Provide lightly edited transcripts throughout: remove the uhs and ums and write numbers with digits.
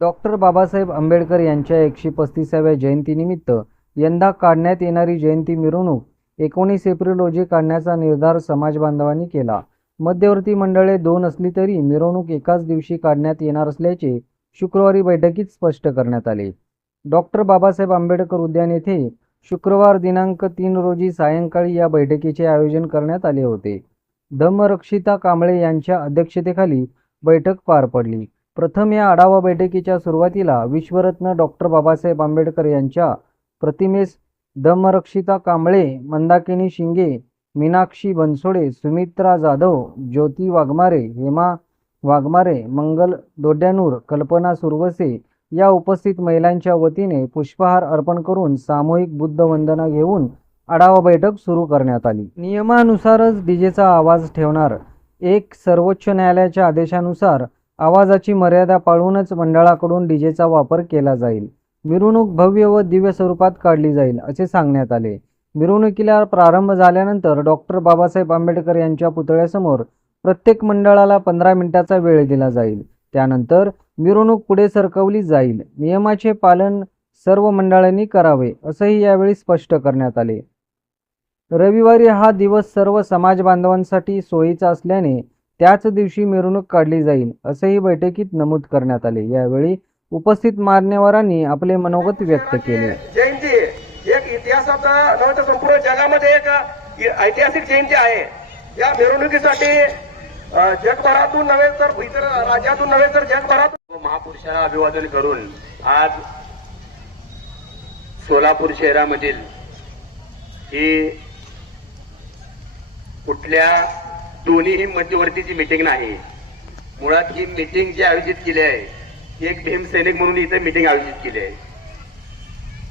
Doctor Babasaheb Ambedkar यांच्या 135व्या जयंतीनिमित्त यंदा काढण्यात येणारी जयंती मिरवणूक 19 एप्रिल रोजी काढण्याचा निर्धार समाज बांधवांनी केला। मध्यवर्ती मंडळे 2 असली तरी मिरवणूक एकाच दिवशी काढण्यात येणार असल्याचे शुक्रवारी बैठकीत स्पष्ट करण्यात आले। डॉक्टर बाबासाहेब आंबेडकर उद्यान येथे शुक्रवार दिनांक 3 रोजी सायंकाळी या बैठकीचे आयोजन करण्यात आले होते। धम्मरक्षिता कांबळे यांच्या अध्यक्षतेखाली बैठक पार पडली। प्रथम या आढावा बैठकीच्या सुरुवातीला विश्वरत्न डॉक्टर बाबासाहेब आंबेडकर यांच्या प्रतिमेस धम्मरक्षिता कांबळे, मंदाकिनी शिंगे, मीनाक्षी बनसोडे, सुमित्रा जाधव, ज्योती वाघमारे, हेमा वाघमारे, मंगल दोड्यानूर, कल्पना सुरवसे या उपस्थित महिलांच्या वतीने पुष्पहार अर्पण करून सामूहिक बुद्ध वंदना घेऊन आढावा बैठक सुरू करण्यात आली। नियमानुसारच डीजेचा आवाज ठेवणार। सर्वोच्च न्यायालयाच्या आदेशानुसार आवाजाची मर्यादा पाळूनच मंडळाकडून डीजेचा वापर केला जाईल। मिरवणूक भव्य व दिव्य स्वरूपात काढली जाईल असे सांगण्यात आले। मिरवणुकीला प्रारंभ झाल्यानंतर डॉक्टर बाबासाहेब आंबेडकर यांच्या पुतळ्यासमोर प्रत्येक मंडळाला 15 मिनिटांचा वेळ दिला जाईल। त्यानंतर मिरवणूक पुढे सरकवली जाईल। नियमाचे पालन सर्व मंडळांनी करावे असंही यावेळी स्पष्ट करण्यात आले। रविवारी हा दिवस सर्व समाज बांधवांसाठी सोयीचा असल्याने त्याच दिवशी मिरवणूक काढली जाईल असंही बैठकीत नमूद करण्यात आले। यावेळी उपस्थित मान्यवरांनी आपले मनोगत व्यक्त केले। जयंती एक इतिहासाचा नव्हे तर संपूर्ण जगामध्ये एक ऐतिहासिक जयंती आहे। या मिरवणुकीसाठी जगभरातून नव्हे तर इतर राज्यातून नव्हे तर जगभरातून महापुरुषांना अभिवादन करून आज सोलापूर शहरामधील ही कुठल्या दोन्ही मध्यवर्तीची मीटिंग नाही। मुळात ही मीटिंग जी आयोजित केली आहे एक भीमसैनिक म्हणून इथे मीटिंग आयोजित केली आहे।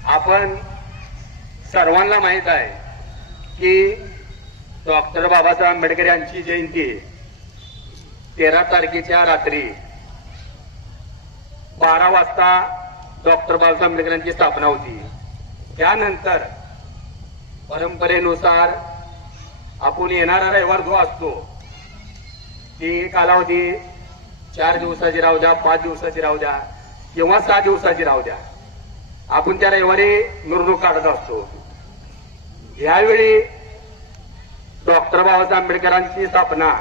आपण सर्वांना माहित आहे की डॉक्टर बाबासाहेब आंबेडकर यांची जयंती 13 तारखेच्या रात्री 12 वाजता डॉक्टर बाबासाहेब आंबेडकर यांची स्थापना होती। त्यानंतर परंपरेनुसार आपण येणारा रविवार जो असतो ती कालावधी 4 दिवसाची राहू द्या, 5 दिवसाची राहू द्या किंवा 6 दिवसाची राहू द्या, आपण त्या रविवारी मिरवणूक काढत असतो। यावेळी डॉक्टर बाबासाहेब आंबेडकरांची स्थापना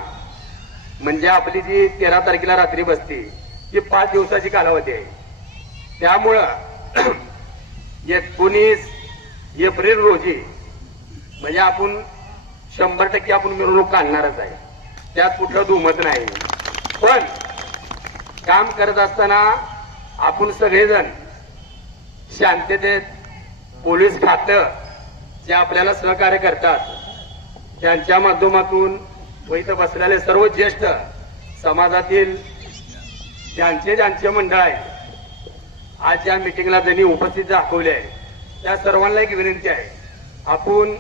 म्हणजे आपली जी 13 तारखेला रात्री बसते ती 5 दिवसाची कालावधी आहे। त्यामुळं 19 एप्रिल रोजी म्हणजे आपण 100% आपण मिरवणूक काढणारच आहे, त्यात कुठलं दुमत नाही। पण काम करत असताना आपण सगळेजण शांततेत पोलीस खातं जे आपल्याला सहकार्य करतात त्यांच्या माध्यमातून व इथं बसलेले सर्व ज्येष्ठ समाजातील ज्यांचे मंडळ आहेत आज या मीटिंगला ज्यांनी उपस्थित दाखवले आहे त्या सर्वांना एक विनंती आहे, आपण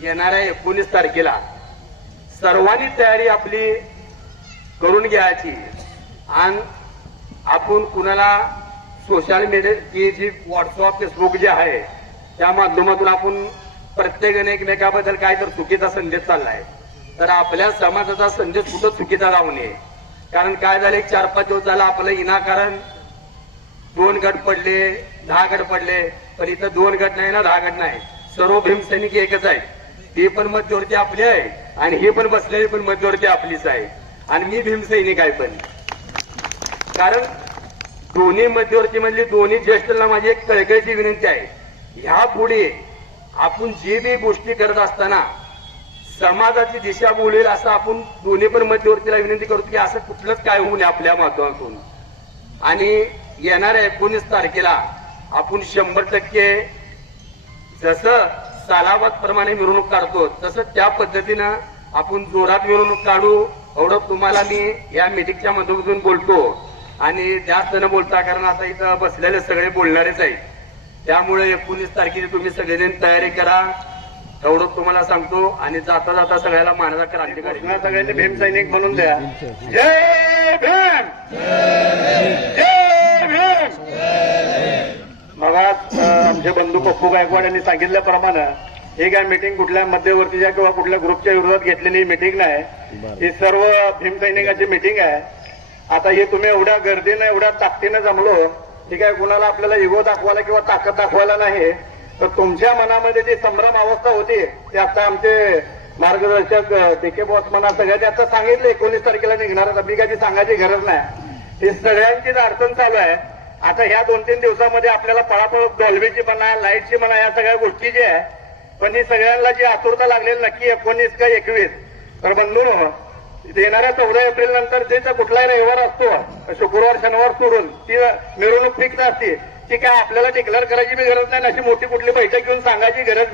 येणाऱ्या 19 तारखेला सर्वांनी तयारी आपली करून घ्यायची आणि आपण कुणाला सोशल मीडियाची जी व्हॉट्सअप फेसबुक जे आहे त्या माध्यमातून आपण प्रत्येकाने एकमेकाबद्दल काय तर चुकीचा संदेश चाललाय तर आपल्या समाजाचा संदेश कुठं चुकीचा जाऊ नये। कारण काय झालं 4-5 दिवस झाला आपलं विनाकारण 2 गट पडले, 10 गट पडले, पण इथं 2 गट नाही ना 10 गट नाही, सर्व भीमसैनिक एकच आहे। ती पण मध्यवर्ती आपली आहे आणि ही पण बसलेली पण मध्यवर्ती आपलीच आहे आणि मी भीमसैनिक आहे। पण कारण दोन्ही मध्यवर्ती मधली दोन्ही ज्येष्ठांना माझी एक कळकळीची विनंती आहे, ह्या पुढे आपण जे बी गोष्टी करत असताना समाजाची दिशा बोलेल असं आपण दोन्ही पण मध्यवर्तीला विनंती करतो की असं कुठलंच काय होऊ नये आपल्या माध्यमातून। आणि येणाऱ्या 19 तारखेला आपण 100% जसं सालाबाद प्रमाणे मिरवणूक काढतो तसं त्या पद्धतीनं आपण जोरात मिरवणूक काढू एवढं तुम्हाला मी या मीटिंगच्या माध्यमातून बोलतो। आणि जास्त न बोलता कारण आता इथं बसलेले सगळे बोलणारेच आहेत, त्यामुळे 19 तारखेला तुम्ही सगळेजण तयारी करा एवढं तुम्हाला सांगतो। आणि जाता जाता सगळ्याला मानाचा क्रांतिकारी सगळ्यांनी भीमसैनिक म्हणून द्या। जय भीम, जय भीम। मग आमचे बंधू पप्पू गायकवाड यांनी सांगितल्याप्रमाणे ही काय मीटिंग कुठल्या मध्यवर्तीच्या किंवा कुठल्या ग्रुपच्या विरोधात घेतलेली मीटिंग नाही, ही सर्व भीमसैनिकाची मीटिंग आहे। आता हे तुम्ही एवढ्या गर्दीनं एवढ्या ताकदीनं जमलो, ठीक आहे, कुणाला आपल्याला इगो दाखवायला किंवा ताकद दाखवायला नाही, तर तुमच्या मनामध्ये जी संभ्रम अवस्था होती ते आता आमचे मार्गदर्शक DK बॉस म्हणा सगळ्यांनी आता सांगितलं 19 तारखेला निघणार, मी काही सांगायची गरज नाही. ही सगळ्यांचीच अडचण चालू आहे. आता ह्या 2-3 दिवसामध्ये आपल्याला पळापळ डॉल्बीची म्हणा, लाईटची म्हणा, या सगळ्या गोष्टी ज्या आहे, पण ही सगळ्यांना जी आतुरता लागलेली नक्की 19 का 21. तर बंधूंनो, येणाऱ्या 14 एप्रिल नंतर त्याचा कुठलाही रविवार असतो, शुक्रवार शनिवार सोडून ती मिरवणूक फिक्स असते. ती काय आपल्याला डिक्लेअर करायची बी गरज नाही, अशी मोठी कुठली बैठक घेऊन सांगायची गरज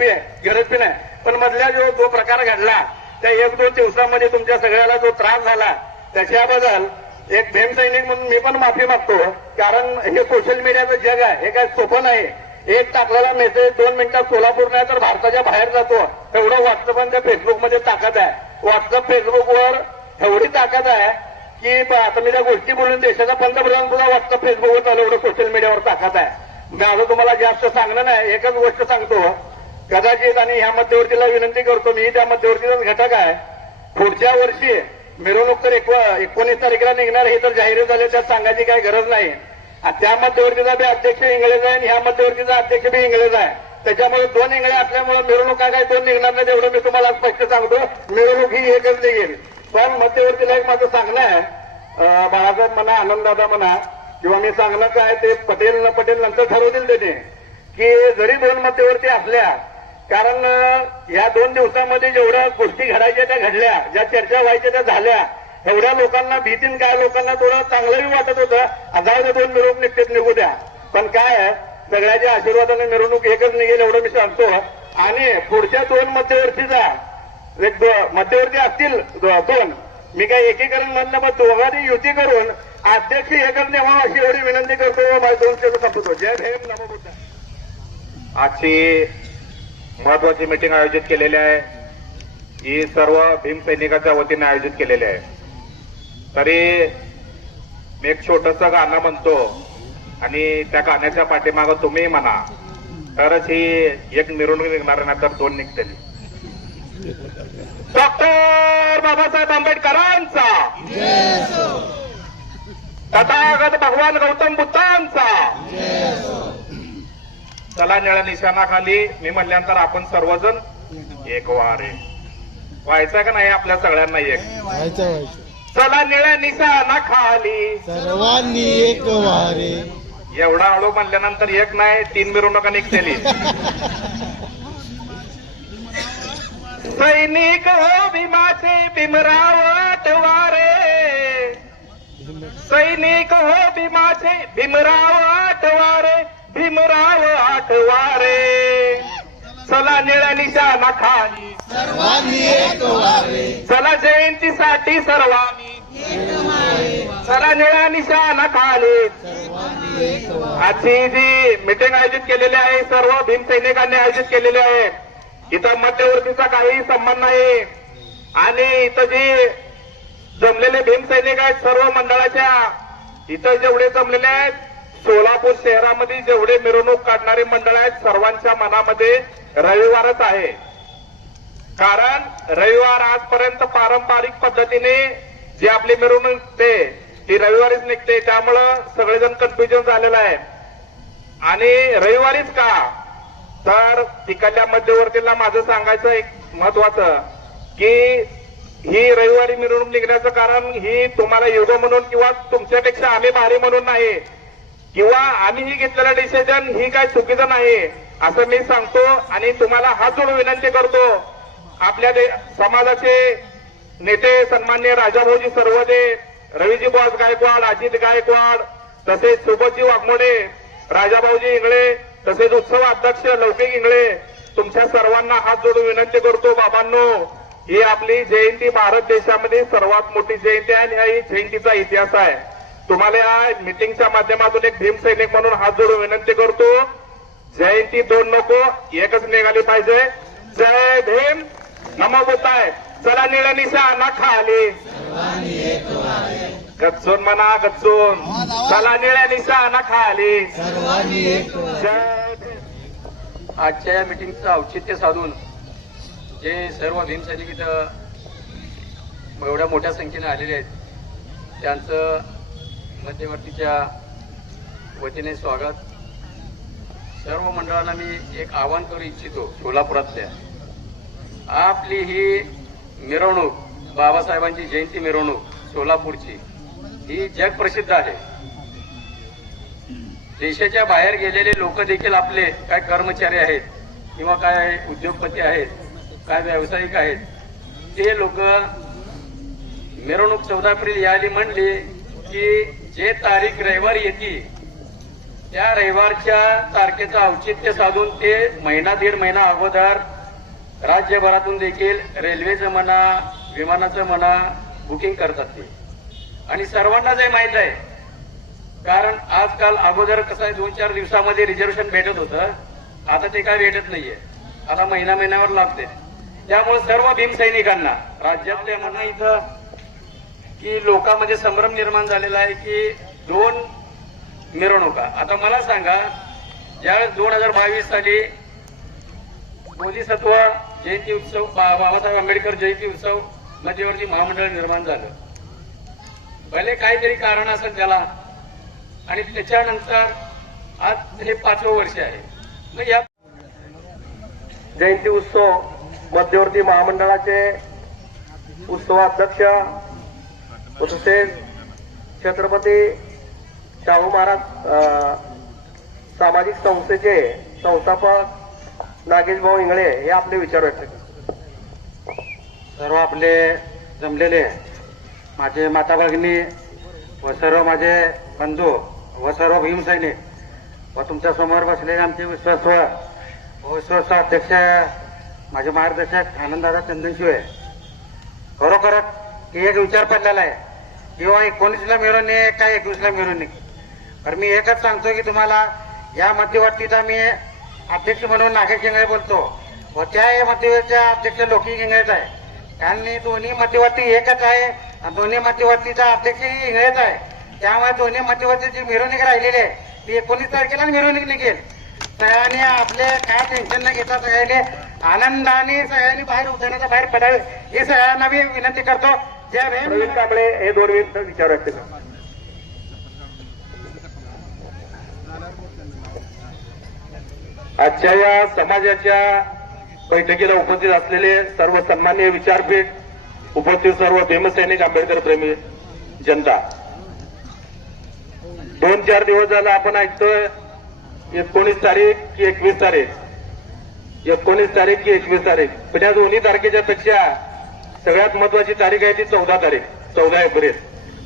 बी नाही. पण मधल्या जो प्रकार घडला त्या 1-2 दिवसामध्ये तुमच्या सगळ्याला जो त्रास झाला त्याच्याबद्दल एक भीम सैनिक म्हणून मी पण माफी मागतो. कारण हे सोशल मीडियाचं जग आहे, हे काय सोपं नाही. एक टाकलेला मेसेज 2 मिनिटात सोलापूर नाही तर भारताच्या बाहेर जातो. एवढं व्हॉट्सअप आणि फेसबुकमध्ये ताकद आहे. व्हॉट्सअप फेसबुकवर एवढी ताकद आहे की आता मी त्या गोष्टी बोलून देशाचा पंतप्रधान सुद्धा व्हॉट्सअप फेसबुकवर चालू, एवढं सोशल मीडियावर ताकद आहे. माझं तुम्हाला जास्त सांगणं नाही, एकच गोष्ट सांगतो कदाचित, आणि ह्या मध्यवर्तीला विनंती करतो, मी त्या मध्यवर्तीचाच घटक आहे. पुढच्या वर्षी मिरवणूक तर 19 तारखेला निघणार, हे तर जाहीर झाले, त्यात सांगायची काही गरज नाही. त्या मध्यवर्तीचा बी अध्यक्ष इंग्लिश आहे आणि ह्या मध्यवर्तीचा अध्यक्ष बी इंग्लिश आहे. त्याच्यामुळे 2 इंगळे असल्यामुळे मिरवणुका काय 2 निघणार नाही, एवढं मी तुम्हाला स्पष्ट सांगतो. मिरवणूक ही एकच निघेल. पण मध्यवर्तीला एक माझं सांगणं आहे, बाळासाहेब म्हणा, आनंददादा म्हणा, किंवा मी सांगणं काय ते पटेल नंतर ठरवतील त्याने, की जरी 2 मध्यवर्ती असल्या, कारण या 2 दिवसामध्ये जेवढ्या गोष्टी घडायच्या त्या घडल्या, ज्या चर्चा व्हायच्या त्या झाल्या. एवढ्या लोकांना भीतीन काय लोकांना थोडं चांगलंही वाटत होतं, जाऊ 2 मिरवणूक निघू द्या. पण काय आहे, सगळ्याच्या आशीर्वादाने मिरवणूक एकच निघेल एवढं मी सांगतो. आणि पुढच्या 2 मध्यवर्तीचा मध्यवर्ती असतील 2, मी काय एकीकरण म्हणलं, मग दोघांनी युती करून अध्यक्ष एकच नेमावा अशी एवढी विनंती करतो. माझे 2 शब्द संपवतो. जय भीम, नमो बुद्ध. आजची महत्वाची मीटिंग आयोजित केलेली आहे, ही सर्व भीम सैनिकाच्या वतीने आयोजित केलेली आहे. तरी मी एक छोटस गाणं म्हणतो आणि त्या गाण्याच्या पाठीमागं तुम्ही म्हणा, तरच ही एक मिरवणूक निघणार नाही तर 2 निघतील. डॉक्टर बाबासाहेब आंबेडकरांचा, तथागत भगवान गौतम बुद्धांचा. चला निळ्या निशाणाखाली मी म्हणल्यानंतर आपण सर्वजण एक वारे व्हायचं का नाही आपल्या सगळ्यांना एक व्हायचं. चला निळ्या निशाणाखाली सर्वांनी एक वारे. एवढा हळू म्हणल्यानंतर एक नाही 3 मिरवणुका निघतेली. सैनिक हो भीमाचे भीमराव आठवारे, सैनिक हो भीमाचे भीमराव आठवारे, भीमराव आठवारे. चला निळ्या निशाणाखाली सर्वांनी एक वारे. चला जयंतीसाठी सर्वांनी, चला निळ्या निशाणाखाली. आजची जी मीटिंग आयोजित केलेली आहे सर्व भीम सैनिकांनी आयोजित केलेली आहे. इथं मध्यवर्तीचा काही संबंध नाही. आणि इथं जी जमलेले भीम सैनिक आहेत सर्व मंडळाच्या, इथं जेवढे जमलेले आहेत, सोलापूर शहरामध्ये जेवढे मिरवणूक काढणारे मंडळ आहेत, सर्वांच्या मनामध्ये रविवारच आहे. कारण रविवार आजपर्यंत पारंपरिक पद्धतीने जी आपली मिरवणूक निघते ती रविवारीच निघते. त्यामुळं सगळेजण कन्फ्युजन झालेलं आहे. आणि रविवारीच का, तर तिकडल्या मध्यवर्तीला माझं सांगायचं एक महत्वाचं, की ही रविवारी मिरवणूक निघण्याचं कारण ही तुम्हाला युग म्हणून किंवा तुमच्यापेक्षा आम्ही भारी म्हणून नाही, किंवा आम्ही ही घेतलेलं डिसिजन ही काय चुकीचं नाही असं मी सांगतो. आणि तुम्हाला हात जोडून विनंती करतो, आपल्या समाजाचे नेते सन्मान्य राजाभाऊजी सर्वदे, रवीजी बॉस गायकवाड, अजित गायकवाड, तसेच सुबोधजी वाघमोडे, राजाभाऊजी इंगळे, तसेच उत्सव अध्यक्ष लौकिक इंगळे, तुमच्या सर्वांना हात जोडून विनंती करतो, बाबांनो, ही आपली जयंती भारत देशामध्ये सर्वात मोठी जयंती आहे आणि ही जयंतीचा इतिहास आहे. तुम्हाला या मिटिंगच्या माध्यमातून एक भीम सैनिक म्हणून हात जोडून विनंती करतो, जयंती 2 नको, एकच निघाली पाहिजे. जय भीम, नमो बुद्धाय. चला निळ्या निशाणाखाली गच्चून म्हणा, गच्चून. चला निळ्या निशाणाखाली. जय भीम. आजच्या या मिटिंगचं औचित्य साधून जे सर्व भीम सैनिक इथं एवढ्या मोठ्या संख्येने आलेले आहेत, त्यांचं मध्यवर्तीच्या वतीने स्वागत. सर्व मंडळांना मी एक आवाहन करू इच्छितो. सोलापुरातल्या आपली ही मिरवणूक, बाबासाहेबांची जयंती मिरवणूक सोलापूरची, ही जगप्रसिद्ध आहे. देशाच्या बाहेर गेलेले लोक देखील आपले काय कर्मचारी आहेत किंवा काय उद्योगपती आहेत, काय व्यावसायिक आहेत, ते लोक मिरवणूक 14 एप्रिल यादी म्हणली की जे तारीख रविवारी येते त्या रविवारच्या तारखेचं औचित्य साधून ते महिना दीड महिना अगोदर राज्यभरातून देखील रेल्वेचं म्हणा, विमानाचं म्हणा, बुकिंग करतात ते. आणि सर्वांनाच हे माहीत आहे, कारण आजकाल अगोदर कसं आहे 2-4 दिवसामध्ये रिझर्वेशन भेटत होतं, आता ते काय भेटत नाहीये, आता महिन्यावर लागते. त्यामुळे सर्व भीमसैनिकांना राज्यातल्या म्हणा इथं की लोकांमध्ये संभ्रम निर्माण झालेला आहे की 2 मिरवणुका. आता मला सांगा, ज्यावेळेस 2022 साली बोधिसत्व जयंती उत्सव, बाबासाहेब आंबेडकर जयंती उत्सव मध्यवर्ती महामंडळ निर्माण झालं, भले काहीतरी कारण असेल त्याला, आणि त्याच्यानंतर आज हे 5वं वर्ष आहे. मग या जयंती उत्सव मध्यवर्ती महामंडळाचे उत्सवाध्यक्ष तसेच छत्रपती शाहू महाराज सामाजिक संस्थेचे संस्थापक नागेश भाऊ इंगळे हे आपले विचार व्यक्त करतात. सर्व आपले जमलेले माझे माता भगिनी व सर्व माझे बंधू व सर्व भीमसैनिक व तुमच्या समोर बसलेले आमचे विश्वास अध्यक्ष माझे मार्गदर्शक आनंददादा चंदनशिवे, खरोखरच की एक विचार पडलेला आहे किंवा 19ला मिरवणूक काय 21ला मिरवणूक. तर मी एकच सांगतो की तुम्हाला या मध्यवर्तीचा मी अध्यक्ष म्हणून नागेश इंगळे बोलतो व त्या मध्यवर्तीचा अध्यक्ष लोकी इंगळेच आहे, कारण दोन्ही मध्यवर्ती एकच आहे आणि दोन्ही मध्यवर्तीचा अध्यक्षही इंगळेच आहे. त्यामुळे दोन्ही मध्यवर्तीची मिरवणूक राहिलेली आहे ती 19 तारखेला मिरवणूक निघेल. सगळ्यांनी आपले काय टेन्शन न घेता सगळ्यांनी आनंदाने सगळ्यांनी बाहेर उतरण्याचा बाहेर पडावे ही सगळ्यांना मी विनंती करतो. जय भीम. प्रवीण कांबळे हे 2 मिनिट विचार व्यक्त करतात. आजच्या या समाजाच्या बैठकीला उपस्थित असलेले सर्व सन्माननीय विचारपीठ, उपस्थित सर्व भीमसैनिक, आंबेडकर प्रेमी जनता, 2-4 दिवस झाला आपण ऐकतोय 19 तारीख की 21 तारीख, 19 तारीख की 21 तारीख. पण या दोन्ही तारखेच्या पेक्षा सगळ्यात महत्वाची तारीख आहे ती 14 तारीख, 14 एप्रिल.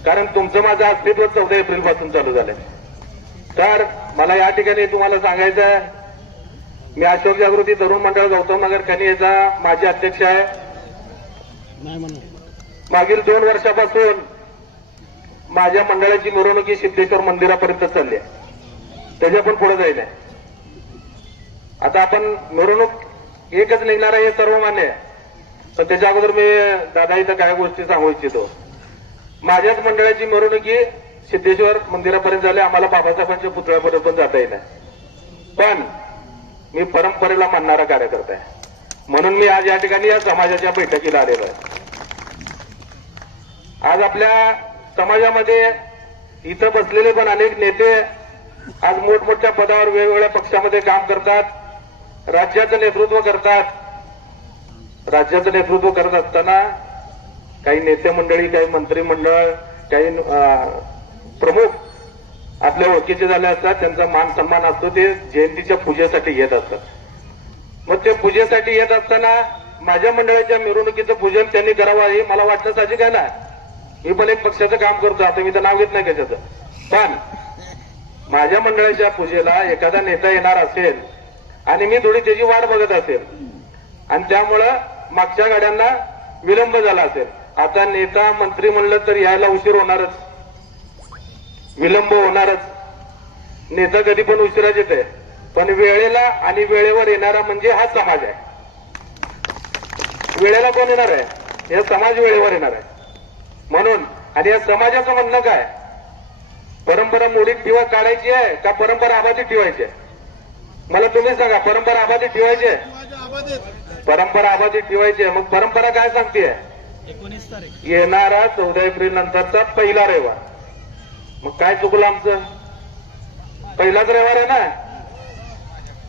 कारण तुमचं माझं अस्तित्व 14 एप्रिल पासून चालू झालंय. तर मला या ठिकाणी तुम्हाला सांगायचं आहे, मी अशोक जागृती तरुण मंडळ गौतम नगर खनियाचा माजी अध्यक्ष आहे. मागील 2 वर्षापासून माझ्या मंडळाची मिरवणुकी सिद्धेश्वर मंदिरापर्यंत चालली आहे, त्याच्या पण पुढे जाईल. आता आपण मिरवणूक एकच निघणार आहे हे सर्व मान्य आहे, पण त्याच्या अगोदर मी दादा इथं काही गोष्टी सांगू इच्छितो. माझ्याच मंडळाची मिरवणुकी सिद्धेश्वर मंदिरापर्यंत झाली, आम्हाला बाबासाहेबांच्या पुतळ्यापर्यंत पण जाता येईल. पण मी परंपरेला मानणारा कार्यकर्ता आहे, म्हणून मी आज या ठिकाणी या समाजाच्या बैठकीला आलेलो आहे. आज आपल्या समाजामध्ये इथं बसलेले पण अनेक नेते आज मोठमोठ्या पदावर वेगवेगळ्या पक्षामध्ये काम करतात, राज्याचं नेतृत्व करतात. राज्याचं नेतृत्व करत असताना काही नेते मंडळी, काही मंत्रिमंडळ, काही प्रमुख आपल्या ओळखीचे झाले असतात, त्यांचा मान सन्मान असतो, ते जयंतीच्या पूजेसाठी येत असतात. मग ते पूजेसाठी येत असताना माझ्या मंडळाच्या मिरवणुकीचं पूजन त्यांनी करावं हे मला वाटतं साहजिक आहे ना. मी पण एक पक्षाचं काम करतो, आता मी तर नाव घेत नाही कशाचं, पण माझ्या मंडळाच्या पूजेला एखादा नेता येणार असेल आणि मी थोडी त्याची वाट बघत असेल आणि त्यामुळं मागच्या गाड्यांना विलंब झाला असेल, आता नेता मंत्री म्हणलं तर यायला उशीर होणारच, विलंब होणारच. नेता कधी पण उशिराच येते, पण वेळेला आणि वेळेवर येणारा म्हणजे हा समाज आहे. वेळेला कोण येणार आहे? हे समाज वेळेवर येणार आहे. म्हणून आणि या समाजाचं म्हणणं काय, परंपरा मोडीत काढायची आहे का परंपरा अबाधित ठेवायची आहे? मला तुम्ही सांगा, परंपरा अबाधित ठेवायची आहे? परंपरा अबाधित ठेवायची आहे. मग परंपरा काय सांगते? येणारा 14 एप्रिल नंतरचा पहिला रविवार मग काय चुकलं आमचं? पहिलाच रविवार आहे ना,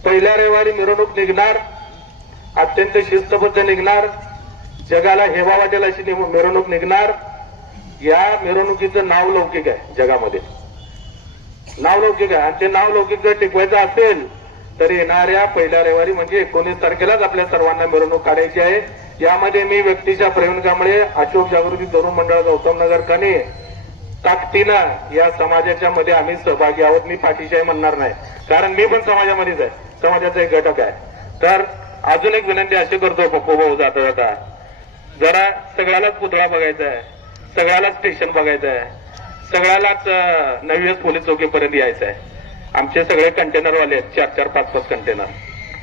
पहिल्या रविवारी मिरवणूक निघणार, अत्यंत शिस्तबद्ध निघणार, जगाला हेवा वाटेल अशी मिरवणूक निघणार. या मिरवणुकीचं नाव लौकिक आहे, जगामध्ये नाव लौकिक आहे. आणि ते नाव लौकिक जर टिकवायचं असेल तर येणाऱ्या पहिल्या रविवारी म्हणजे 19 तारखेलाच आपल्या सर्वांना मिरवणूक काढायची आहे. यामध्ये मी व्यक्तीच्या प्रवीण कांबळे, अशोक जागृती तरुण मंडळ गौतम नगर कने ताकदीनं या समाजाच्या मध्ये आम्ही सहभागी आहोत. मी पाठीशी आहे म्हणणार नाही, कारण मी पण समाजामध्येच आहे, समाजाचा एक घटक आहे. तर अजून एक विनंती अशी करतो पप्पू भाऊ, जाता जाता जरा सगळ्यालाच पुतळा बघायचा आहे, सगळ्यालाच स्टेशन बघायचं आहे, सगळ्यालाच नवीन पोलीस चौकीपर्यंत यायचं आहे. आमचे सगळे कंटेनरवाले आहेत, 4-4, 5-5 कंटेनर.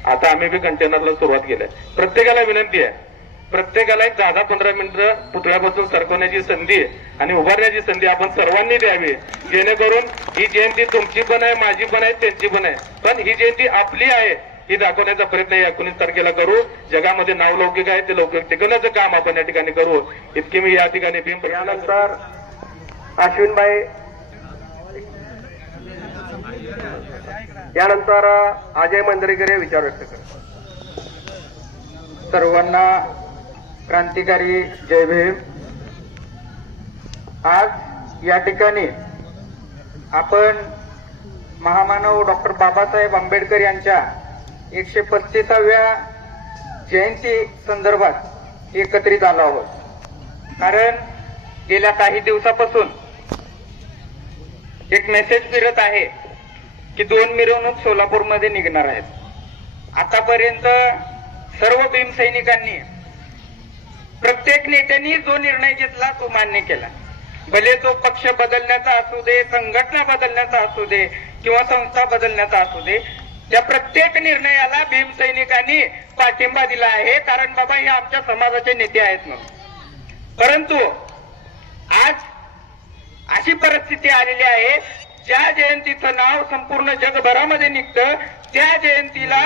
आता आम्ही बी कंटेनरला सुरुवात केली. प्रत्येकाला विनंती आहे, प्रत्येकाला एक 10-15 मिनिटं पुतळ्यापासून सरकवण्याची संधी आणि उभारण्याची संधी आपण सर्वांनी द्यावी, जेणेकरून ही जयंती तुमची पण आहे, माझी पण आहे, त्यांची पण आहे, पण ही जयंती आपली आहे ही दाखवण्याचा प्रयत्न 19 तारखेला करू. जगामध्ये नाव लौकिक आहे, ते लौकिक टिकवण्याचं काम आपण या ठिकाणी करू. इतकी मी या ठिकाणी भीम. यानंतर अश्विनबाई, यानंतर अजय मंदरेकर विचार व्यक्त करतात. सर्वांना क्रांतिकारी जय भीम. आज या ठिकाणी आपण महामानव डॉक्टर बाबासाहेब आंबेडकर यांच्या 135व्या जयंती संदर्भात एकत्रित आलो आहोत. कारण गेल्या काही दिवसापासून एक मेसेज फिरत आहे की 2 मिरवणूक सोलापूरमध्ये निघणार आहेत. आतापर्यंत सर्व भीमसैनिकांनी, प्रत्येक नेत्यांनी जो निर्णय घेतला तो मान्य केला. भले तो पक्ष बदलण्याचा असू दे, संघटना बदलण्याचा असू दे किंवा संस्था बदलण्याचा असू दे, त्या प्रत्येक निर्णयाला भीमसैनिकांनी पाठिंबा दिला आहे. कारण बाबा हे आमच्या समाजाचे नेते आहेत म्हणून. परंतु आज अशी परिस्थिती आलेली आहे, ज्या जयंतीचं नाव संपूर्ण जगभरामध्ये निघतं त्या जयंतीला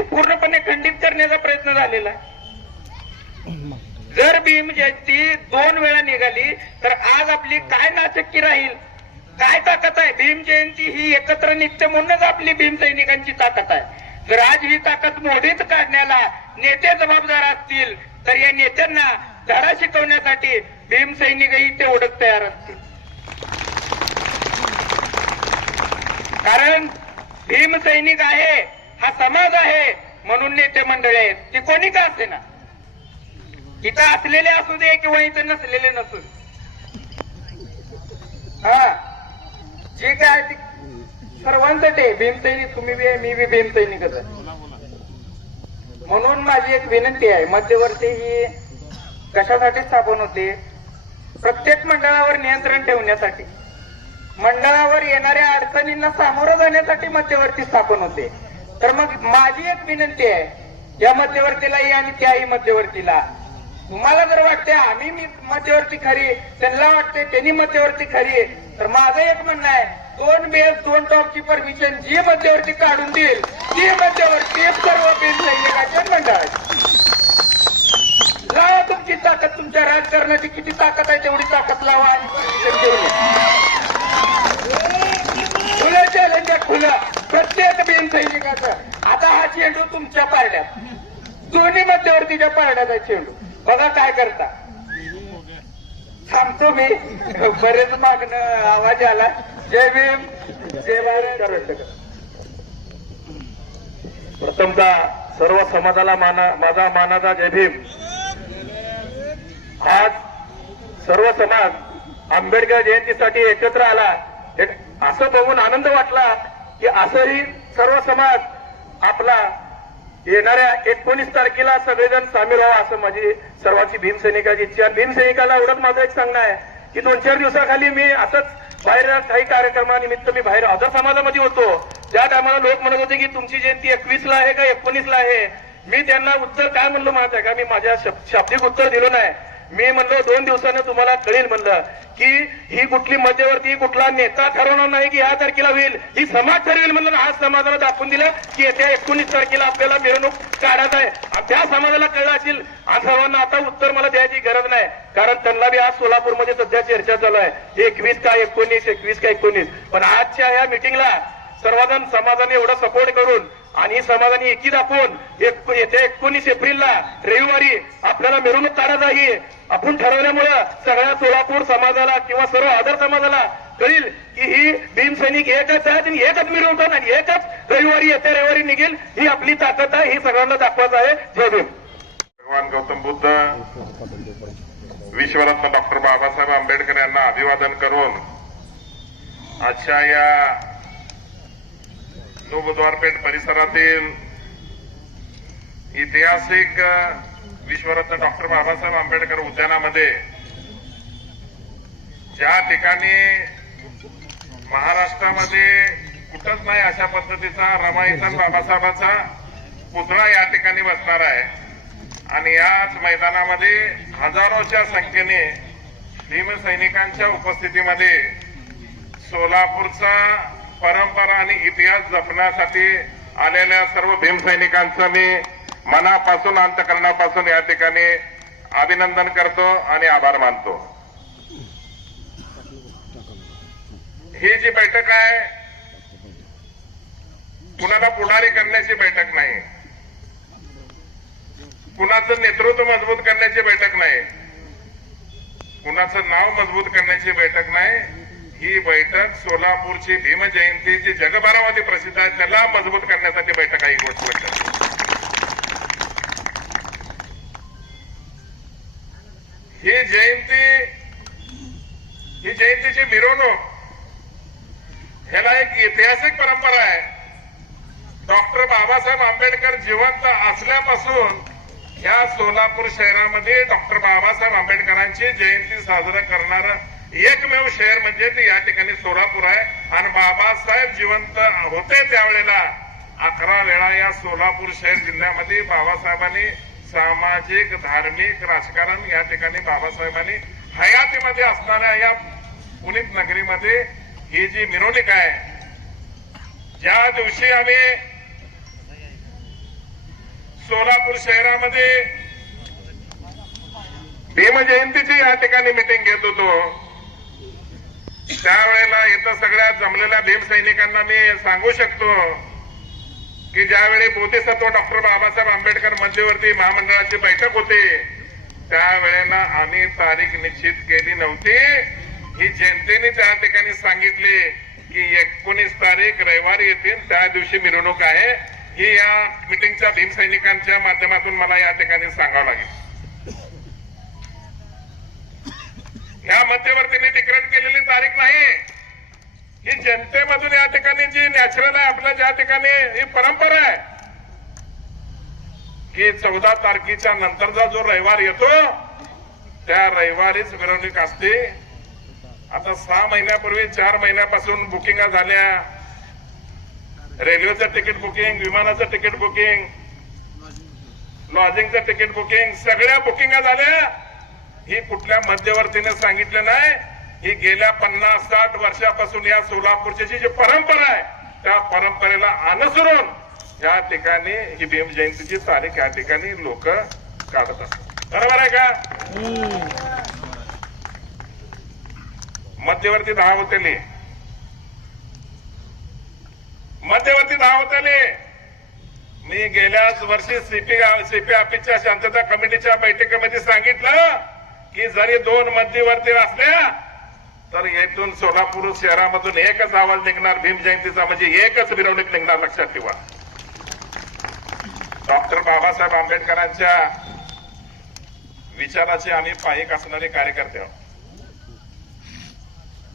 पूर्णपणे खंडित करण्याचा प्रयत्न झालेला आहे. जर भीम जयंती 2 वेळा निघाली तर आज आपली काय नाचक्की राहील, काय ताकद आहे? भीम जयंती ही एकत्र निघते म्हणूनच आपली भीम सैनिकांची ताकद आहे. जर आज ही ताकद मोडीत काढण्याला नेते जबाबदार असतील तर या नेत्यांना धडा शिकवण्यासाठी भीम सैनिकही तेवढंच तयार असतील. कारण भीम सैनिक आहे, हा समाज आहे म्हणून नेते मंडळी आहेत, ती कोणी का असे ना, इथं असलेले असू दे किंवा इथं नसलेले नसू दे. जे काय ते सर्वांसाठी भीमसैनिक, तुम्ही बी आहे, मी बी भीमसैनिकच आहे. म्हणून माझी एक विनंती आहे, मध्यवर्ती ही कशासाठी स्थापन होते? प्रत्येक मंडळावर नियंत्रण ठेवण्यासाठी, मंडळावर येणाऱ्या अडचणींना सामोरं जाण्यासाठी मध्यवर्ती स्थापन होते. तर मग माझी एक विनंती आहे या मध्यवर्तीलाही आणि त्याही मध्यवर्तीला, तुम्हाला जर वाटते आम्ही मध्यवर्ती खरी, त्यांना वाटते त्यांनी मध्यवर्ती खरी, तर माझं एक म्हणणं आहे, 2 बेस 2 टॉपची परमिशन जी मध्यवर्ती काढून देईल ती मध्यवर्ती सर्व भीम सैनिकांच्या मंडळाची. लावा तुमची ताकद, तुमच्या राजकारणाची किती ताकद आहे तेवढी ताकद लावा आणि परमिशन घेऊन या. खुलं चॅलेंज आहे, खुलं प्रत्येक भीम सैनिकाचं. आता हा चेंडू तुमच्या पारड्यात, दोन्ही मध्यवर्तीच्या पारड्यात आहे चेंडू. बघा काय करता. थांबतो मी, बरेच मागणं आवाज आला. जय भीम, जय भारत. प्रथमतः सर्व समाजाला माझा मानाचा जय भीम. आज सर्व समाज आंबेडकर जयंतीसाठी एकत्र आला, असं बघून आनंद वाटला की असंही सर्व समाज आपला येणाऱ्या 19 तारखेला सगळेजण सामील व्हावं असं माझी सर्वांची भीमसैनिकाची इच्छा. आणि भीमसैनिकाला एवढंच माझं एक सांगणं आहे की 2-4 दिवसाखाली मी असंच बाहेर काही कार्यक्रमानिमित्त मी बाहेर आदर समाजामध्ये होतो. त्या टायमाला लोक म्हणत होते की तुमची जयंती 21ला आहे का 19ला आहे. मी त्यांना उत्तर काय म्हणलो माहित आहे का? मी माझ्या शाब्दिक उत्तर दिलं नाही. मी म्हणलो 2 दिवसानं तुम्हाला कळेल म्हणलं की ही कुठली मध्यवर्ती कुठला नेता ठरवणार नाही की ह्या तारखेला होईल, ही समाज ठरवेल म्हणलं. आज समाजाला दाखवून दिलं की येत्या 19 तारखेला आपल्याला मिरवणूक काढायचं आहे. त्या समाजाला कळलं असेल. आज सर्वांना आता उत्तर मला द्यायची गरज नाही, कारण त्यांना बी आज सोलापूरमध्ये सध्या चर्चा चालू आहे 21 का 19, 21 का 19. पण आजच्या या मिटिंगला सर्वजण समाजाने एवढा सपोर्ट करून आणि समाजाने एकी दाखवून येत्या 19 एप्रिलला रविवारी आपल्याला मिरवणूक काढायची आहे आपण ठरवल्यामुळं सगळ्या सोलापूर समाजाला किंवा सर्व आदर समाजाला कळेल की ही भीमसैनिक एकच आहेत आणि एकच मिरवतात आणि एकच रविवारी येत्या रविवारी निघेल. ही आपली ताकद आहे, ही सगळ्यांना दाखवायचं आहे. जय भीम. भगवान गौतम बुद्ध, विश्वरत्न डॉक्टर बाबासाहेब आंबेडकर यांना अभिवादन करून आजच्या या बुधवारपेठ परिसरातील ऐतिहासिक विश्वरत्न डॉक्टर बाबासाहेब आंबेडकर उद्यानामध्ये ज्या ठिकाणी महाराष्ट्रामध्ये कुठंच नाही अशा पद्धतीचा रमाईचा बाबासाहेबांचा पुतळा या ठिकाणी बसणार आहे आणि याच मैदानामध्ये हजारोच्या संख्येने भीमसैनिकांच्या उपस्थितीमध्ये सोलापूरचा परंपरा आणि इतिहास जपण्यासाठी आलेल्या सर्व भीमसैनिकांचं मी मनापासून अंतःकरणापासून या ठिकाणी अभिनंदन करतो आणि आभार मानतो. ही जी बैठक आहे कुणाला पुढारी करण्याची बैठक नाही, कुणाचं नेतृत्व मजबूत करण्याची बैठक नाही, कुणाचं नाव मजबूत करण्याची बैठक नाही. ही बैठक सोलापूरची भीम जयंती जी जगभरामध्ये प्रसिद्ध आहे त्याला मजबूत करण्यासाठी बैठक आहे. ही गोष्ट ही जयंतीची मिरवणूक ह्याला एक ऐतिहासिक परंपरा आहे. डॉक्टर बाबासाहेब आंबेडकर जिवंत असल्यापासून या सोलापूर शहरामध्ये डॉक्टर बाबासाहेब आंबेडकरांची जयंती साजरा करणारं एकमेव शहर म्हणजे ते या ठिकाणी सोलापूर आहे. आणि बाबासाहेब जिवंत होते त्यावेळेला 11 वेळा या सोलापूर शहर जिल्ह्यामध्ये बाबासाहेबांनी सामाजिक धार्मिक राजकारण या ठिकाणी बाबासाहेबांनी हयातीमध्ये असणाऱ्या या पुनीत नगरीमध्ये ही जी मिरवणूक आहे, ज्या दिवशी आम्ही सोलापूर शहरामध्ये भीमजयंतीची या ठिकाणी मिटिंग घेत होतो त्यावेळेला इथं सगळ्या जमलेल्या भीमसैनिकांना मी सांगू शकतो की ज्यावेळी बोधिसत्व डॉक्टर बाबासाहेब आंबेडकर मध्यवर्ती महामंडळाची बैठक होती त्यावेळेला आम्ही तारीख निश्चित केली नव्हती. ही जनतेने त्या ठिकाणी सांगितली की 19 तारीख रविवारी येतील, त्या दिवशी मिरवणूक आहे. ही या मिटिंगच्या भीमसैनिकांच्या माध्यमातून मला या ठिकाणी सांगावं लागेल. या मध्यवर्तीने डिक्लेअर केलेली तारीख नाही, ही जनतेमधून या ठिकाणी जी नॅचरल आहे आपल्या ज्या ठिकाणी ही परंपरा आहे की 14 तारखेच्या नंतरचा जो रविवार येतो त्या रविवारीच मिरवणूक असते. आता 6 महिन्यापूर्वी 4 महिन्यापासून बुकिंग झाल्या, रेल्वेचं तिकीट बुकिंग, विमानाचं तिकीट बुकिंग, लॉजिंगचं तिकीट बुकिंग, सगळ्या बुकिंग झाल्या. ही कुठल्या मध्यवर्तीने सांगितलं नाही. ही गेल्या 50-60 वर्षापासून या सोलापूरची जी परंपरा आहे त्या परंपरेला अनुसरून या ठिकाणी ही भीम जयंतीची तारीख या ठिकाणी लोक काढत असतात. बरोबर आहे का? मध्यवर्ती धावतेले मी गेल्याच वर्षी सीपी ऑफिसच्या शांतता कमिटीच्या बैठकीमध्ये सांगितलं की जरी 2 मध्यवर्ती असल्या तर येथून सोलापूर शहरामधून एकच आवाज निघणार भीम जयंतीचा, म्हणजे एकच मिरवणूक निघणार. लक्षात ठेवा. डॉक्टर बाबासाहेब आंबेडकरांच्या विचाराचे आम्ही पायक असणारे कार्यकर्ते आहोत.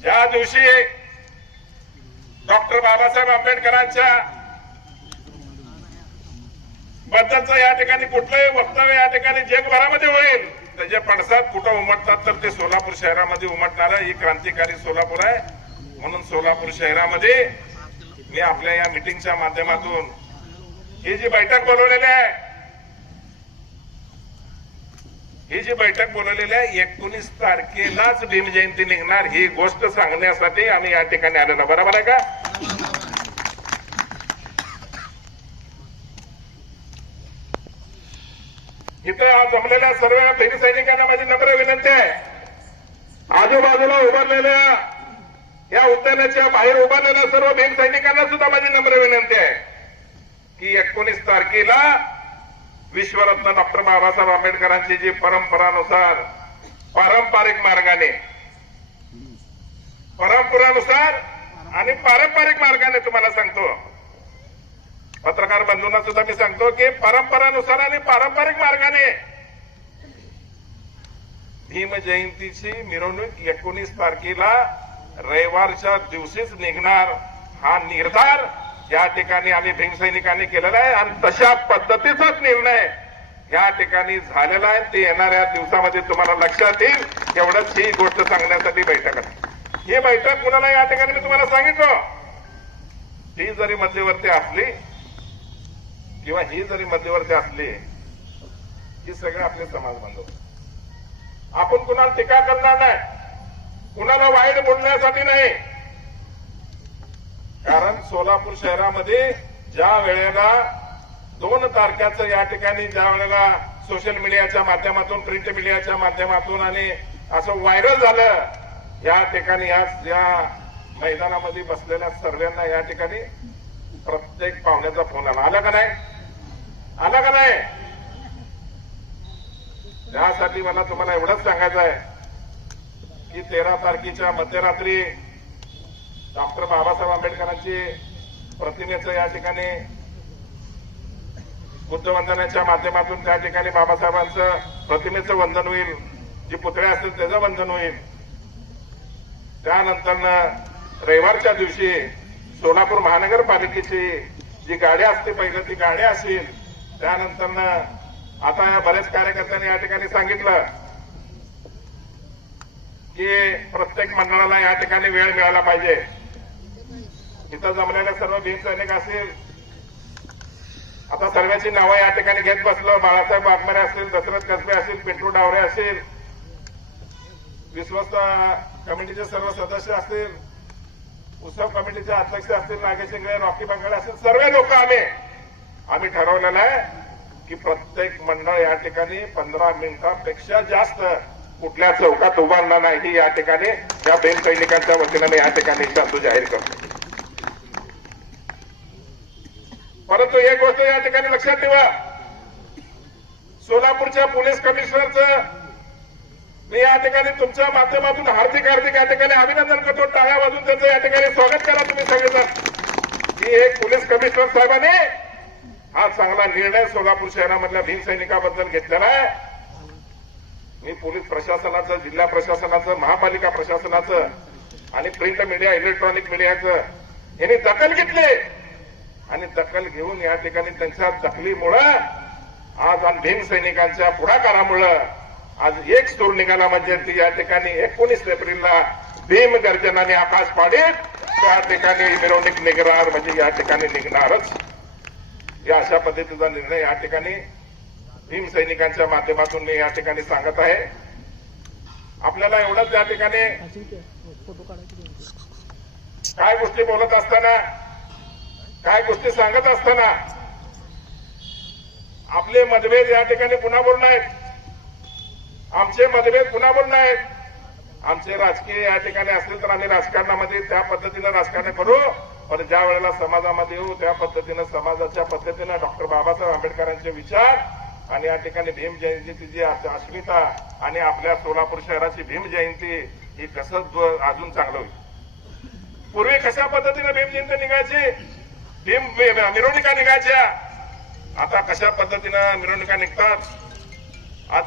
ज्या दिवशी डॉक्टर बाबासाहेब आंबेडकरांच्या बद्दलचं या ठिकाणी कुठलंही वक्तव्य या ठिकाणी जगभरामध्ये होईल त्याचे पडसाद कुठं उमटतात तर ते सोलापूर शहरामध्ये उमटणार आहे. ही क्रांतिकारी सोलापूर आहे. म्हणून सोलापूर शहरामध्ये मी आपल्या या मिटिंगच्या माध्यमातून ही जी बैठक बोलवलेली आहे ही जी बैठक बोलवलेली आहे 19 तारखेलाच भीम जयंती निघणार ही गोष्ट सांगण्यासाठी आम्ही या ठिकाणी आलेलो. बरोबर आहे का? इथे आज जमलेल्या सर्व भीम सैनिकांना माझी नम्र विनंती आहे, आजूबाजूला उभारलेल्या या उद्यानाच्या बाहेर उभारलेल्या सर्व भीम सैनिकांना सुद्धा माझी नम्र विनंती आहे की 19 तारखेला विश्वरत्न डॉक्टर बाबासाहेब आंबेडकरांची जी परंपरानुसार आणि पारंपरिक मार्गाने तुम्हाला सांगतो, पत्रकार बंधूंना सुद्धा मी सांगतो की परंपरानुसार आणि पारंपरिक मार्गाने भीम जयंतीची मिरवणूक 19 तारखेला रविवारच्या दिवशीच निघणार हा निर्धार या ठिकाणी आम्ही भीम सैनिकांनी केलेला आहे आणि तशा पद्धतीचाच निर्णय या ठिकाणी झालेला आहे. ते येणाऱ्या दिवसामध्ये तुम्हाला लक्षात येईल एवढंच ही गोष्ट सांगण्यासाठी बैठक आहे. ही बैठक कुणाला या ठिकाणी मी तुम्हाला सांगितलं, ही जरी मध्यवर्ती असली किंवा ही जरी मध्यवर्ती असली, ही सगळे आपले समाज बांधव. आपण कुणाला टीका करणार नाही, कुणाला वाईट बोलण्यासाठी नाही. कारण सोलापूर शहरामध्ये ज्या वेळेला 2 तारखेचं या ठिकाणी ज्या वेळेला सोशल मीडियाच्या माध्यमातून, प्रिंट मीडियाच्या माध्यमातून आणि असं व्हायरल झालं, या ठिकाणी या मैदानामध्ये बसलेल्या सर्वांना या ठिकाणी प्रत्येक पाहुण्याचा फोन आला का नाही? आला का नाही? त्यासाठी मला तुम्हाला एवढंच सांगायचं आहे की 13 तारखेच्या मध्यरात्री डॉक्टर बाबासाहेब आंबेडकरांची प्रतिमेचं या ठिकाणी बुद्धवंदनाच्या माध्यमातून त्या ठिकाणी बाबासाहेबांचं प्रतिमेचं वंदन होईल, जी पुतळे असतील त्याचं वंदन होईल. त्यानंतर रविवारच्या दिवशी सोलापूर महानगरपालिकेची जी गाडी असते पहिलं ती गाडी असेल. त्यानंतर आता या बऱ्याच कार्यकर्त्यांनी या ठिकाणी सांगितलं की प्रत्येक मंडळाला या ठिकाणी वेळ मिळाला पाहिजे. इथं जमलेल्या सर्व भीम सैनिक असतील, आता सर्वांची नावं या ठिकाणी घेत बसलो. बाळासाहेब वाघमारे असतील, दशरथ कसबे असतील, पिंटू डावरे असतील, विश्वस्त कमिटीचे सर्व सदस्य असतील, उत्सव कमिटीचे अध्यक्ष असतील, नागेश इंगळे, रॉकी बंगाळे असतील, सर्व लोक आम्ही ठरवलेलं आहे की प्रत्येक मंडळ या ठिकाणी 15 मिनिटांपेक्षा जास्त कुठल्या चौकात उभारणार नाही. या ठिकाणी या भीम सैनिकांच्या वतीने या ठिकाणी शब्द जाहीर करतो. परंतु एक गोष्ट या ठिकाणी लक्षात ठेवा, सोलापूरच्या पोलीस कमिशनरचं मी या ठिकाणी तुमच्या माध्यमातून हार्दिक या ठिकाणी अभिनंदन करतो. टाळ्या वाजून त्यांचं या ठिकाणी स्वागत करा तुम्ही सगळेजण की एक पोलीस कमिशनर साहेबांनी हा चांगला निर्णय सोलापूर शहरामधल्या भीम सैनिकाबद्दल घेतलेला आहे. मी पोलीस प्रशासनाचं, जिल्हा प्रशासनाचं, महापालिका प्रशासनाचं आणि प्रिंट मीडिया, इलेक्ट्रॉनिक मीडियाचं यांनी दखल घेतली आणि दखल घेऊन या ठिकाणी त्यांच्या दखलीमुळं आज भीम सैनिकांच्या पुढाकारामुळं आज एक सूर निघाला म्हणजे ती या ठिकाणी 19 एप्रिलला भीम गर्जनाने आकाश पाडीत त्या ठिकाणी मिरवणूक निघणार म्हणजे या ठिकाणी निघणारच. या अशा पद्धतीचा निर्णय या ठिकाणी भीम सैनिकांच्या माध्यमातून मी या ठिकाणी सांगत आहे. आपल्याला एवढंच या ठिकाणी काय गोष्टी बोलत असताना, काय गोष्टी सांगत असताना आपले मतभेद या ठिकाणी कुणाबरोबर नाहीत, आमचे मतभेद कुणाबरोबर नाहीत. आमचे राजकीय या ठिकाणी असतील तर आम्ही राजकारणामध्ये त्या पद्धतीनं राजकारण करू, पण ज्या वेळेला समाजामध्ये येऊ त्या पद्धतीनं समाजाच्या पद्धतीनं डॉक्टर बाबासाहेब आंबेडकरांचे विचार आणि या ठिकाणी भीम जयंतीची जी अस्मिता आणि आपल्या सोलापूर शहराची भीम जयंती ही कसं अजून चांगलं होईल. पूर्वी कशा पद्धतीनं भीम जयंती निघायची, भीम मिरवणुका निघायच्या, आता कशा पद्धतीनं मिरवणुका निघतात. आज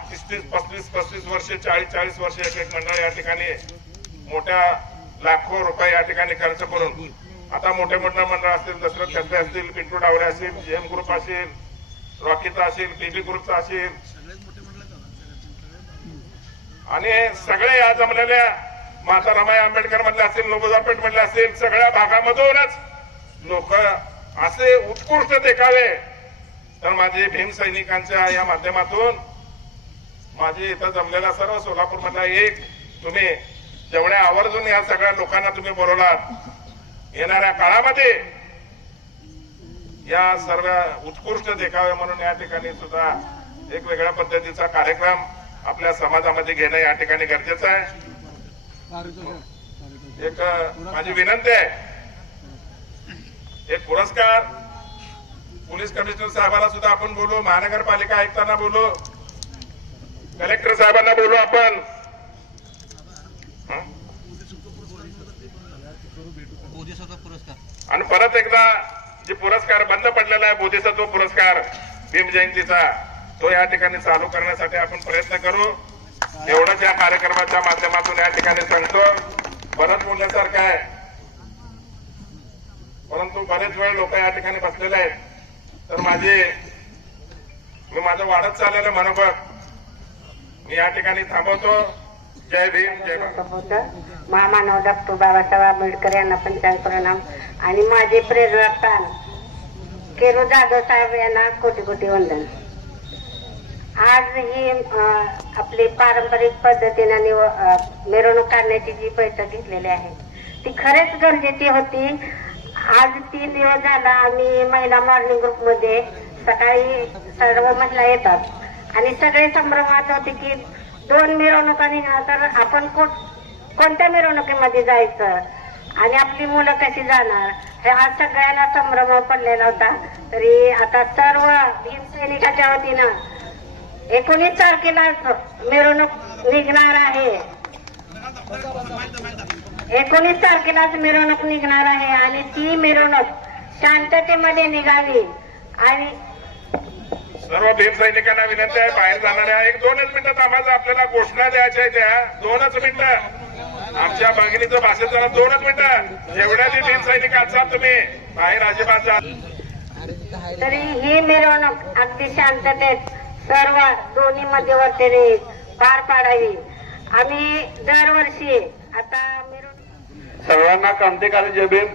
35 वर्ष 40 वर्ष एक मंडळ या ठिकाणी मोठ्या लाखो रुपये या ठिकाणी खर्च करून आता मोठे मंडळ असतील, दशरथ कसबे असतील, पिंटू डावरे असतील, जेएम ग्रुप असेल, रॉकीचा असेल, बीबी ग्रुपचा असेल आणि सगळे या जमलेल्या माता रमाई आंबेडकर मधले असतील, लोबोजापेठ मधले असतील, सगळ्या भागामधूनच लोक असे उत्कृष्ट देखावे तर माझे भीम सैनिकांच्या या माध्यमातून माझी इथं जमलेला सर्व सोलापूर मधला एक तुम्ही जेवढ्या आवर्जून या सगळ्या लोकांना तुम्ही बोलवलात येणाऱ्या काळामध्ये या सर्व उत्कृष्ट देखावे म्हणून या ठिकाणी सुद्धा एक वेगळ्या पद्धतीचा कार्यक्रम आपल्या समाजामध्ये घेणं या ठिकाणी गरजेचं आहे. एक माझी विनंती आहे, एक पुरस्कार पोलीस कमिशनर साहेबांना सुद्धा आपण बोलू, महानगरपालिका आयुक्तांना बोलू, कलेक्टर साहेबांना बोलू आपण. आणि परत एकदा जे पुरस्कार बंद पडलेला आहे बोधिसत्व पुरस्कार भीम जयंतीचा तो या ठिकाणी चालू करण्यासाठी आपण प्रयत्न करू. एवढंच या कार्यक्रमाच्या माध्यमातून या ठिकाणी सांगतो. बरंच बोलण्यासारखं आहे, परंतु बरेच वेळ लोक या ठिकाणी बसलेले आहेत. तर मी माझं वाढत चाललेलं मनोबल मी या ठिकाणी थांबवतो. जय भीम, जय भारत. महामानव डॉक्टर बाबासाहेब आंबेडकर यांना पंचांग प्रणाम आणि माझे प्रेरणास्थान केरू जाधव साहेब यांना कोटी कोटी वंदन. आज ही आपली पारंपरिक पद्धतीने मिरवणूक काढण्याची जी बैठक घेतलेली आहे ती खरेच गरजेची होती. आज 3 दिवस झाला आम्ही महिला मॉर्निंग ग्रुपमध्ये सकाळी सर्व महिला येतात आणि सगळे संभ्रमात होते की 2 मिरवणुका निघाल्या तर आपण कोणत्या मिरवणुकीमध्ये जायचं आणि आपली मुलं कशी जाणार हे आज सगळ्यांना संभ्रम पडलेला होता. तरी आता सर्व भीम सैनिकाच्या वतीनं 19 तारखेला मिरवणूक निघणार आहे. 19 तारखेलाच मिरवणूक निघणार आहे आणि ती मिरवणूक शांततेमध्ये निघावी. आणि सर्व भीम सैनिकांना विनंती आहे, बाहेर जाणाऱ्या 1-2 मिनिटं थांबायचं. आपल्याला घोषणा द्यायच्या आहेत त्या 2 मिनिटं. आमच्या भगिनीचं भाषण झालं 2 मिनिटं. एवढ्या जे भीम सैनिक असाल तुम्ही बाहेर अजिबात जा. तरी ही मिरवणूक अगदी शांततेत सर्व दोन्ही मध्यवर्तीने पार पाडावी. आम्ही दरवर्षी आता सर्वांना क्रांतिकारी जय भीम.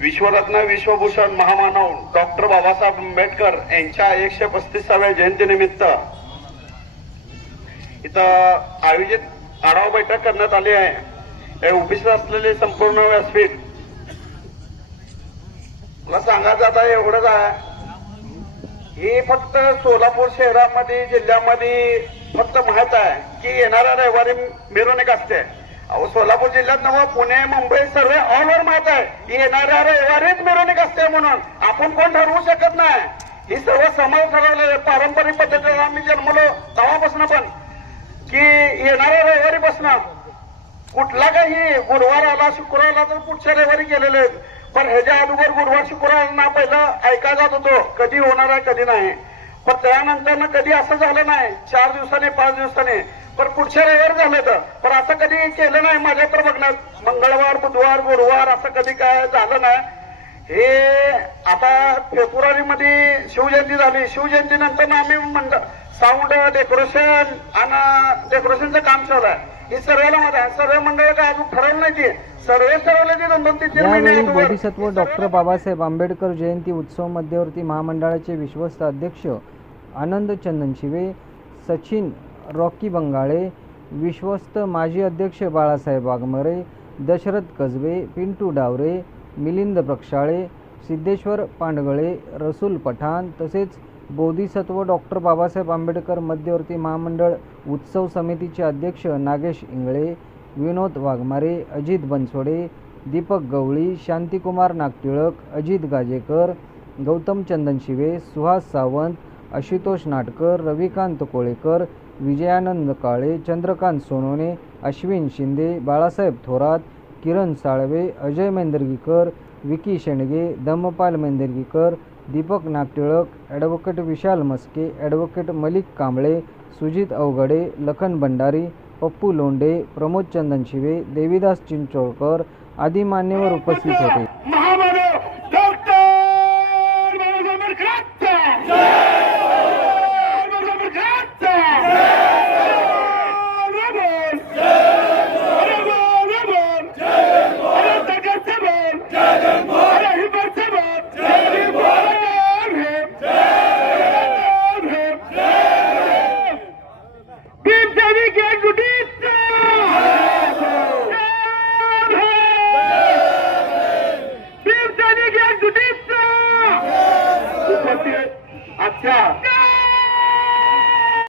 विश्वरत्न विश्वभूषण महामानव डॉक्टर बाबासाहेब आंबेडकर यांच्या 135व्या जयंतीनिमित्त इथं आयोजित आढावा बैठक करण्यात आली आहे. उपस्थित असलेले संपूर्ण व्यासपीठ मला सांगायचं आता एवढंच आहे, हे फक्त सोलापूर शहरामध्ये जिल्ह्यामध्ये फक्त माहित आहे की येणाऱ्या रविवारी मिरवणूक असते. अहो सोलापूर जिल्ह्यात नव्हे, पुणे मुंबई सर्व ऑल ओव्हर माहित आहे की येणाऱ्या रविवारीच मिरवणूक असते. म्हणून आपण कोण ठरवू शकत नाही. ही सर्व समाज ठरवलेलं पारंपरिक पद्धतीने आम्ही जन्मलो तेव्हापासून पण की येणाऱ्या रविवारी बसणं कुठला काही गुरुवार आला शुक्रवार आला तर पुढच्या रविवारी केलेले आहेत. पण ह्याच्या अगोदर गुरुवार शुक्रवार पहिलं ऐका जात होतो कधी होणार आहे कधी नाही. पण त्यानंतर कधी असं झालं नाही 4 दिवसांनी 5 दिवसांनी, पण पुढच्या रविवार झालं तर पण असं कधी केलं नाही माझ्या तर बघण्यात. मंगळवार बुधवार गुरुवार असं कधी काय झालं नाही. हे आता फेब्रुवारीमध्ये शिवजयंती झाली. शिवजयंतीनंतर आम्ही साऊंड डेकोरेशन आणि डेकोरेशनचं काम चालू आहे. हे सर्वांना मध्ये सर्व मंडळ काय अजून ठरवलं नाही. ते सर्व ठरवले ते 2-3 यावेळी महिने बोधिसत्व डॉक्टर बाबासाहेब आंबेडकर जयंती उत्सव मध्यवर्ती महामंडळाचे विश्वस्त अध्यक्ष आनंद चंदनशिवे, सचिन रॉकी बंगाळे, विश्वस्त माजी अध्यक्ष बाळासाहेब वाघमरे, दशरथ कसबे, पिंटू डावरे, मिलिंद प्रक्षाळे, सिद्धेश्वर पांडगळे, रसूल पठाण तसेच बोधिसत्व डॉक्टर बाबासाहेब आंबेडकर मध्यवर्ती महामंडळ उत्सव समितीचे अध्यक्ष नागेश इंगळे, विनोद वाघमारे, अजित बनसोडे, दीपक गवळी, शांतिकुमार नागटिळक, अजित गाजेकर, गौतम चंदनशिवे, सुहास सावंत, आशुतोष नाटकर, रविकांत कोळेकर, विजयानंद काळे, चंद्रकांत सोनोने, अश्विन शिंदे, बाळासाहेब थोरात, किरण साळवे, अजय मेंदरगीकर, विकी शेंडगे, धम्मपाल मेंदरगीकर, दीपक नागटिळक, ॲडव्होकेट विशाल मस्के, ॲडव्होकेट मलिक कांबळे, सुजित अवघडे, लखन भंडारी, पप्पू लोंढे, प्रमोद चंदनशिवे, देवीदास चिंचोळकर आदी मान्यवर उपस्थित होते. की एकजुटी